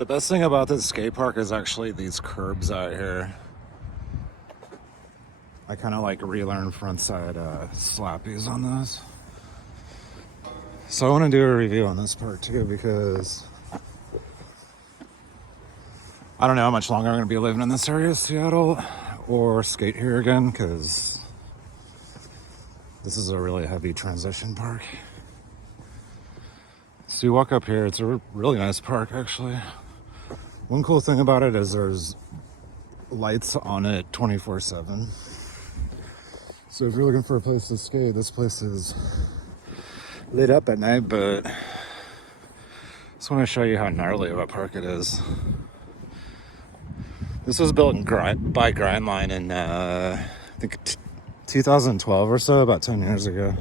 The best thing about this skate park is actually these curbs out here. I kind of like relearn frontside slappies on those. So I want to do a review on this part too, because I don't know how much longer I'm going to be living in this area of Seattle or skate here again, because this is a really heavy transition park. So you walk up here, it's a really nice park actually. One cool thing about it is there's lights on it 24/7. So if you're looking for a place to skate, this place is lit up at night, but I just want to show you how gnarly of a park it is. This was built by Grindline in, I think, 2012 or so, about 10 years ago.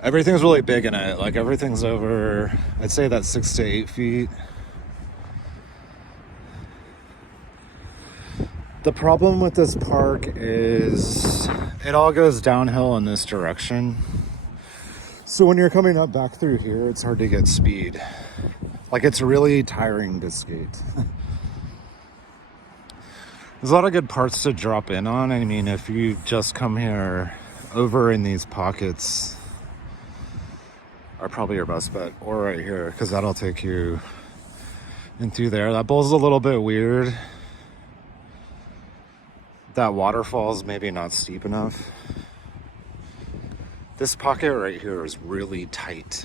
Everything's really big in it. Like, everything's over, I'd say that's 6 to 8 feet. The problem with this park is it all goes downhill in this direction. So when you're coming up back through here, it's hard to get speed. Like, it's really tiring to skate. There's a lot of good parts to drop in on. I mean, if you just come here, over in these pockets are probably your best bet, or right here, because that'll take you in through there. That bowl's a little bit weird. That waterfall's maybe not steep enough. This pocket right here is really tight.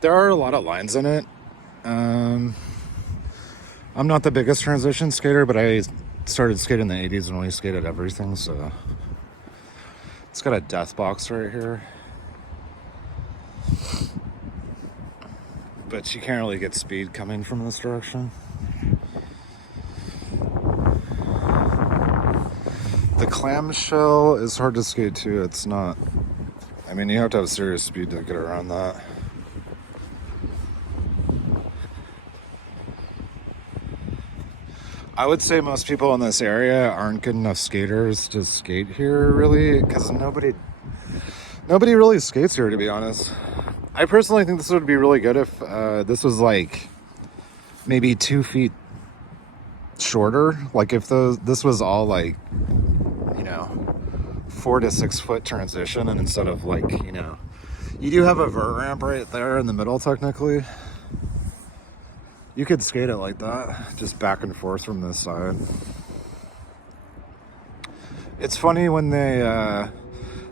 There are a lot of lines in it. I'm not the biggest transition skater, but I started skating in the 80s when we skated everything, so it's got a death box right here. But you can't really get speed coming from this direction. The clamshell is hard to skate too. It's not, I mean, you have to have serious speed to get around that. I would say most people in this area aren't good enough skaters to skate here, really, because nobody really skates here, to be honest. I personally think this would be really good if this was like maybe 2 feet shorter. Like if this was all like, 4 to 6 foot transition, and instead of like, you do have a vert ramp right there in the middle technically. You could skate it like that, just back and forth from this side. It's funny when they,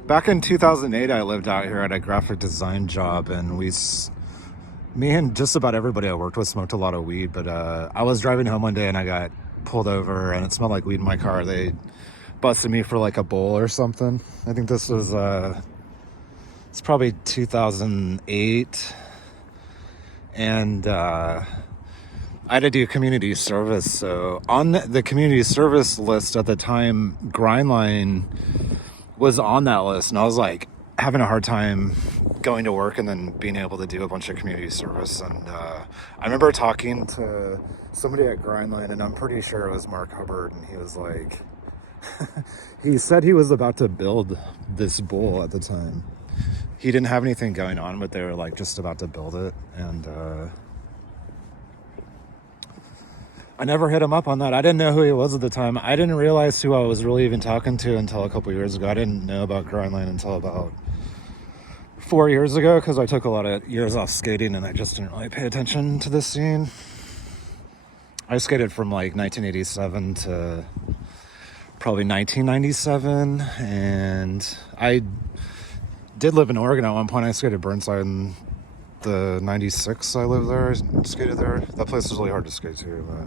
back in 2008, I lived out here at a graphic design job, and me and just about everybody I worked with smoked a lot of weed, but I was driving home one day and I got pulled over and it smelled like weed in my car. They busted me for like a bowl or something. I think this was, it's probably 2008. And I had to do community service. So on the community service list at the time, Grindline was on that list. And I was like having a hard time going to work and then being able to do a bunch of community service. And I remember talking to somebody at Grindline, and I'm pretty sure it was Mark Hubbard. And he was like, he said he was about to build this bowl at the time. He didn't have anything going on, but they were like just about to build it. And I never hit him up on that. I didn't know who he was at the time. I didn't realize who I was really even talking to until a couple years ago. I didn't know about Grindline until about 4 years ago, because I took a lot of years off skating and I just didn't really pay attention to this scene. I skated from like 1987 to probably 1997, and I did live in Oregon at one point. I skated Burnside in the 96. I lived there, I skated there. That place is really hard to skate too, but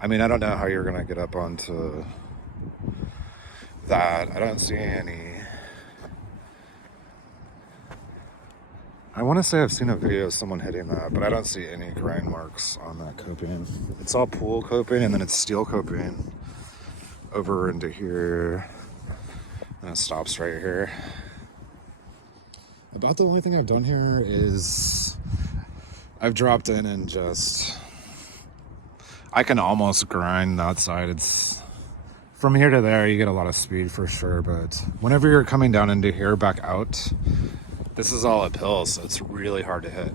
I mean, I don't know how you're gonna get up onto that. I don't see any. I want to say I've seen a video of someone hitting that, but I don't see any grind marks on that coping. It's all pool coping, and then it's steel coping over into here, and it stops right here. About the only thing I've done here is I've dropped in and just, I can almost grind that side. It's from here to there, you get a lot of speed for sure, but whenever you're coming down into here back out, This is all uphill, so it's really hard to hit.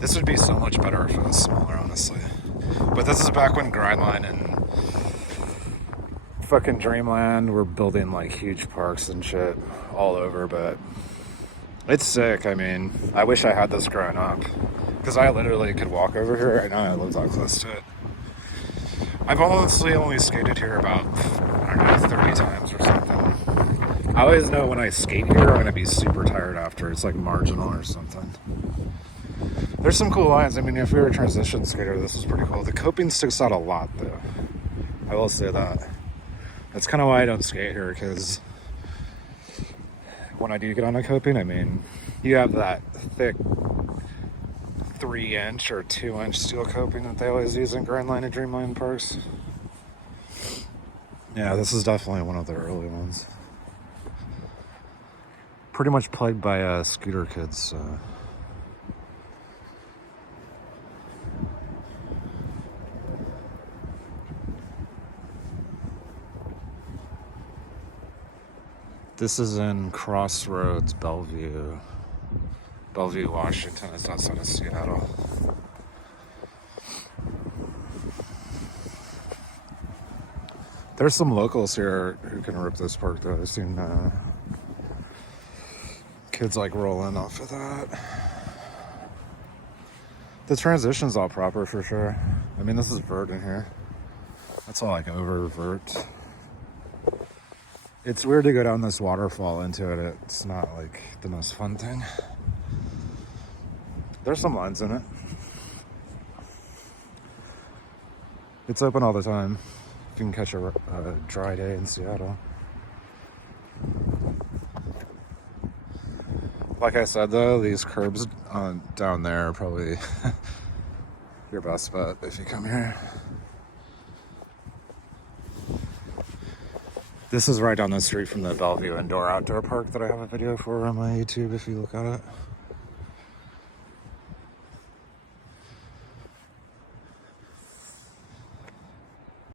This would be so much better if it was smaller, honestly. But this is back when Grindline and fucking Dreamland were building like huge parks and shit all over, but it's sick. I mean, I wish I had this growing up, because I literally could walk over here. I know I live that close to it. I've honestly only skated here about, I don't know, 30 times or something. I always know when I skate here, I'm going to be super tired after. It's like marginal or something. There's some cool lines. I mean, if you're a transition skater, this is pretty cool. The coping sticks out a lot, though. I will say that. That's kind of why I don't skate here, because when I do get on a coping, I mean, you have that thick 3-inch or 2-inch steel coping that they always use in Grindline and Dreamland parks. Yeah, this is definitely one of the early ones. Pretty much plagued by scooter kids, so. This is in Crossroads, Bellevue, Washington. It's outside of Seattle. There's some locals here who can rip this park, though. I've seen kids like rolling off of that. The transition's all proper for sure. I mean, this is vert in here. That's all like over vert. It's weird to go down this waterfall into it. It's not like the most fun thing. There's some lines in it. It's open all the time. If you can catch a dry day in Seattle. Like I said though, these curbs down there are probably your best bet if you come here. This is right down the street from the Bellevue Indoor Outdoor Park that I have a video for on my YouTube if you look at it.